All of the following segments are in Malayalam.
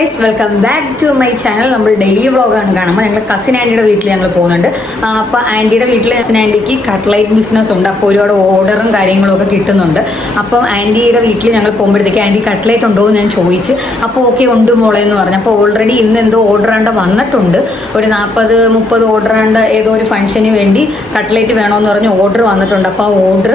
Guys, welcome back to my channel. നമ്മൾ ഡെയിലി വ്ളോഗാണ് കാണുമ്പോൾ ഞങ്ങൾ കസിൻ ആൻറ്റിയുടെ വീട്ടിൽ ഞങ്ങൾ പോകുന്നുണ്ട്. അപ്പോൾ ആൻറ്റിയുടെ വീട്ടിൽ കസിൻ ആൻറ്റിക്ക് കട്ട്ലൈറ്റ് ബിസിനസ് ഉണ്ട്. അപ്പോൾ ഒരുപാട് ഓർഡറും കാര്യങ്ങളും ഒക്കെ കിട്ടുന്നുണ്ട്. അപ്പം ആൻറ്റിയുടെ വീട്ടിൽ ഞങ്ങൾ പോകുമ്പോഴത്തേക്ക് ആൻറ്റി കട്ട്ലൈറ്റ് ഉണ്ടോ എന്ന് ഞാൻ ചോദിച്ച്, അപ്പോൾ ഓക്കെ ഉണ്ട് മോളെ എന്ന് പറഞ്ഞു. അപ്പോൾ ഓൾറെഡി ഇന്ന് എന്തോ ഓർഡർ ആണ്ട് വന്നിട്ടുണ്ട്. ഒരു 40-30 ഓർഡർ ആണ്ട് ഏതോ ഒരു ഫംഗ്ഷന് വേണ്ടി കട്ട്ലൈറ്റ് വേണമെന്ന് പറഞ്ഞ് ഓർഡർ വന്നിട്ടുണ്ട്. അപ്പോൾ ആ ഓർഡർ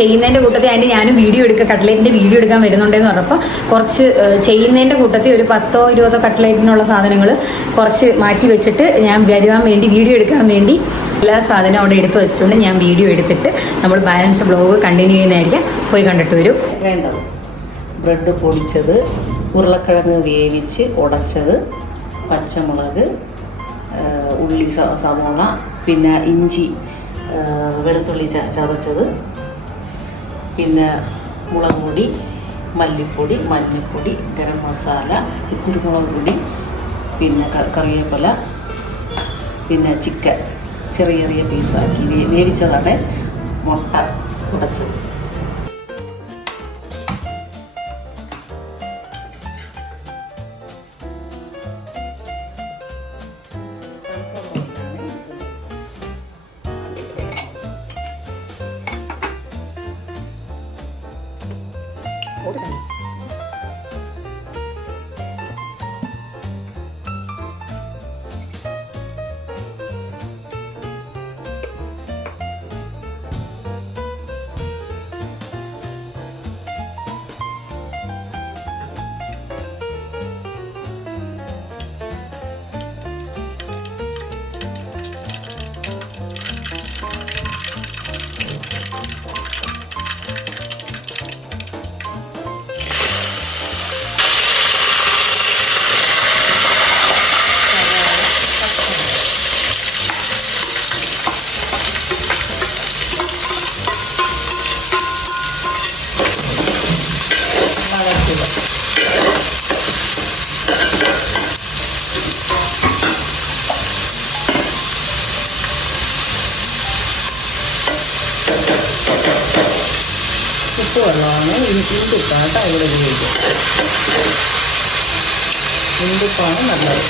ചെയ്യുന്നതിൻ്റെ കൂട്ടത്തിൽ ആൻറ്റി ഞാനും വീഡിയോ എടുക്കുക, കട്ട്ലൈറ്റിൻ്റെ വീഡിയോ എടുക്കാൻ വരുന്നുണ്ടെന്ന് പറഞ്ഞപ്പോൾ കുറച്ച് ചെയ്യുന്നതിൻ്റെ കൂട്ടത്തിൽ ഒരു 10-20 കട്ട്ലൈറ്റിനുള്ള സാധനങ്ങൾ കുറച്ച് മാറ്റി വെച്ചിട്ട് ഞാൻ വരുവാൻ വേണ്ടി വീഡിയോ എടുക്കാൻ വേണ്ടി എല്ലാ സാധനവും അവിടെ എടുത്ത് വെച്ചിട്ടുണ്ട്. ഞാൻ വീഡിയോ എടുത്തിട്ട് നമ്മൾ ബാലൻസ് ബ്ലോഗ് കണ്ടിന്യൂ ചെയ്യുന്നതായിരിക്കും. പോയി കണ്ടിട്ട് വരും. വേണ്ടത് ബ്രെഡ് പൊടിച്ചത്, ഉരുളക്കിഴങ്ങ് വേവിച്ച് ഉടച്ചത്, പച്ചമുളക്, ഉള്ളി സവോള, പിന്നെ ഇഞ്ചി, വെളുത്തുള്ളി ചതച്ചത്, പിന്നെ മുളക് പൊടി, മല്ലിപ്പൊടി, മഞ്ഞൾപ്പൊടി, ഗരം മസാല, കുരുമുളക് പൊടി, പിന്നെ കറിവേപ്പില, പിന്നെ ചിക്കൻ ചെറിയ ചെറിയ പീസാക്കി വേവിച്ചതാണ്, മുട്ട ഉടച്ചത്. ഉപ്പുവെള്ളമാണ് ഇന്തുപ്പാണ് കേട്ടോ ഇവിടെ ഉപയോഗിക്കുക. ഇന്തുപ്പാണ് നല്ലത്.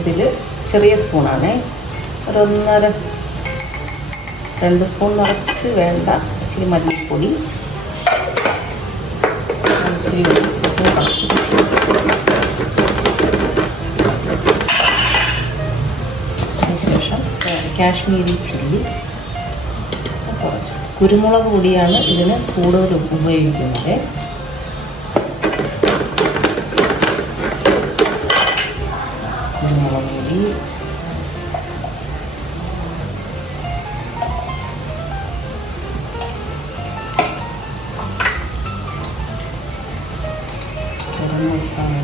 ഇതിൽ ചെറിയ സ്പൂണാണ്, ഒരു 1.5-2 സ്പൂൺ നിറച്ച് വേണ്ട. ഇച്ചിരി മല്ലിപ്പൊടി, ഇച്ചിരി അതിനുശേഷം കാശ്മീരി ചില്ലി കുറച്ച്, കുരുമുളക് പൊടിയാണ് ഇതിന് കൂടുതൽ ഉപയോഗിക്കുന്നത്. കുരുമുളക് പൊടി, ഗരം മസാല,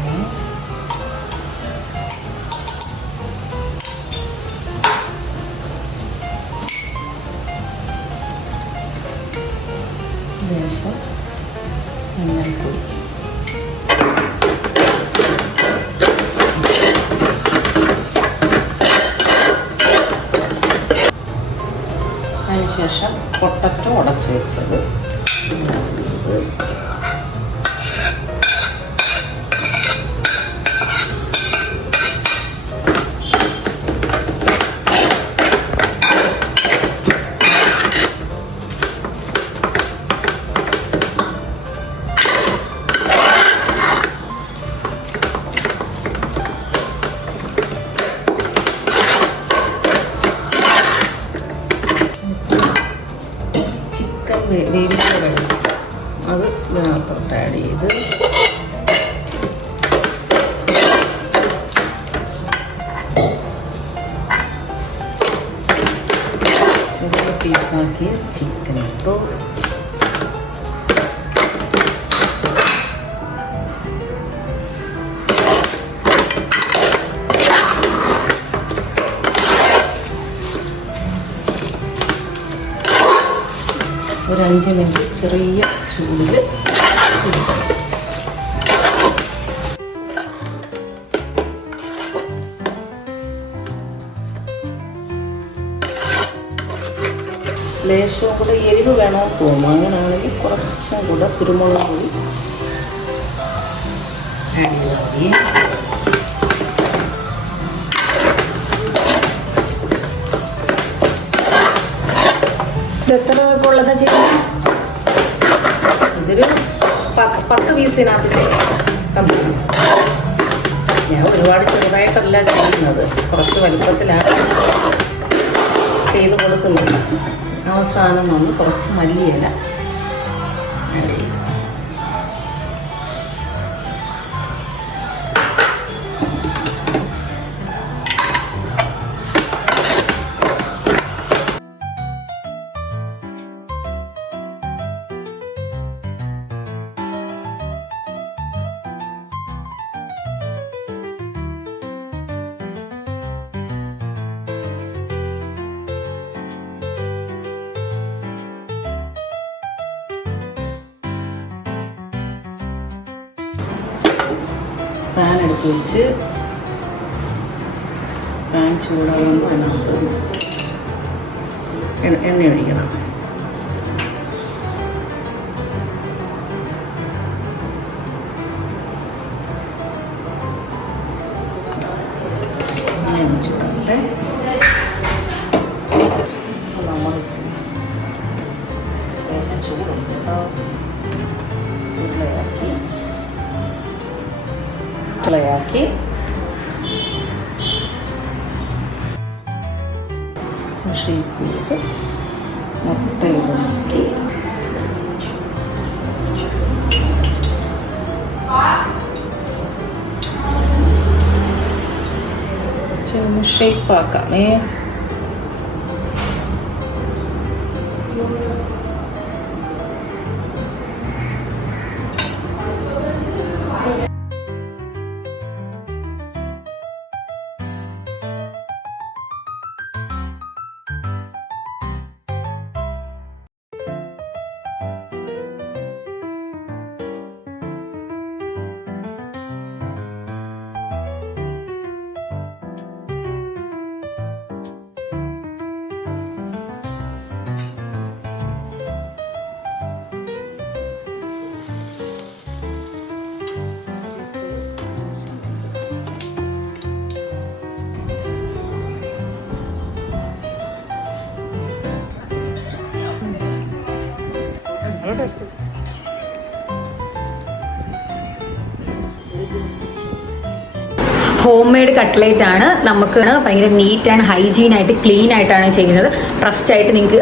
ലേശം മഞ്ഞൾപ്പൊടി. അതിനുശേഷം പൊട്ടറ്റോ ഉടച്ച് വെച്ചത്, വേവിച്ച വെള്ളം അത് ഇതിനകത്തോട്ട് ആഡ് ചെയ്ത് ചെറിയ പീസാക്കിയ ചിക്കൻ ഇട്ടു. ഒരു 5 മിനിറ്റ് ചെറിയ ചൂടിൽ ഇരിക്കണം. ലേശവും കൂടെ എരിവ് വേണമെന്ന് തോന്നുന്നു. അങ്ങനെയാണെങ്കിൽ കുറച്ചും കൂടെ കുരുമുളക് പൊടി ആഡ് ചെയ്താൽ മതി. ഇത് എത്ര ഉള്ളതാ ചെയ്യുന്നത്? ഇതൊരു 10 പീസിനകത്ത് ചെയ്യാം. 10 പീസ്. ഞാൻ ഒരുപാട് ചെറുതായിട്ടല്ല ചെയ്യുന്നത്, കുറച്ച് വലുപ്പത്തിലാണ് ചെയ്ത് കൊടുക്കുന്നത്. അവസാനം വന്ന് കുറച്ച് മല്ലിയില ആഡ് ചെയ്യും. പാൻ എടുത്ത് വെച്ച് പാൻ ചൂടാകുമ്പോൾ അതിനകത്ത് എണ്ണ ഒഴിക്കണം. എണ്ണ ചൂടാകട്ടെ. മറിച്ച് ലേശം ചൂടുണ്ട് കേട്ടോ. ഉരുളയാക്കി ഷേപ്പ് ചെയ്ത് മുട്ടയിൽ മുക്കി ഷേപ്പാക്കാമേ. ഹോം മെയ്ഡ് കട്ട്ലേറ്റ് ആണ്. നമുക്ക് ഭയങ്കര നീറ്റ് ആൻഡ് ഹൈജീൻ ആയിട്ട് ക്ലീൻ ആയിട്ടാണ് ചെയ്യുന്നത്. ട്രസ്റ്റ് ആയിട്ട് നിങ്ങൾക്ക്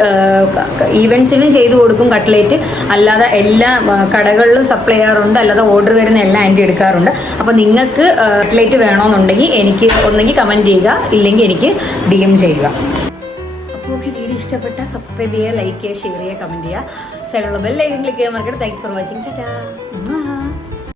ഈവൻസിനും ചെയ്തു കൊടുക്കും കട്ട്ലേറ്റ്. അല്ലാതെ എല്ലാ കടകളിലും സപ്ലൈ ചെയ്യാറുണ്ട്. അല്ലാതെ ഓർഡർ വരുന്ന എല്ലാം ആൻറ്റി എടുക്കാറുണ്ട്. അപ്പോൾ നിങ്ങൾക്ക് കട്ട്ലേറ്റ് വേണമെന്നുണ്ടെങ്കിൽ എനിക്ക് ഒന്നെങ്കിൽ കമൻറ്റ് ചെയ്യുക, ഇല്ലെങ്കിൽ എനിക്ക് DM ചെയ്യുക. അപ്പോൾ വീഡിയോ ഇഷ്ടപ്പെട്ടാൽ സബ്സ്ക്രൈബ് ചെയ്യുക, ലൈക്ക് ചെയ്യുക, ഷെയർ ചെയ്യുക, കമൻറ്റ് ചെയ്യുക. സൈഡിലുള്ള ബെൽ ഐക്കൺ ക്ലിക്ക് ചെയ്യാൻ മറക്കരുത്. Thanks for watching. ടാറ്റാ.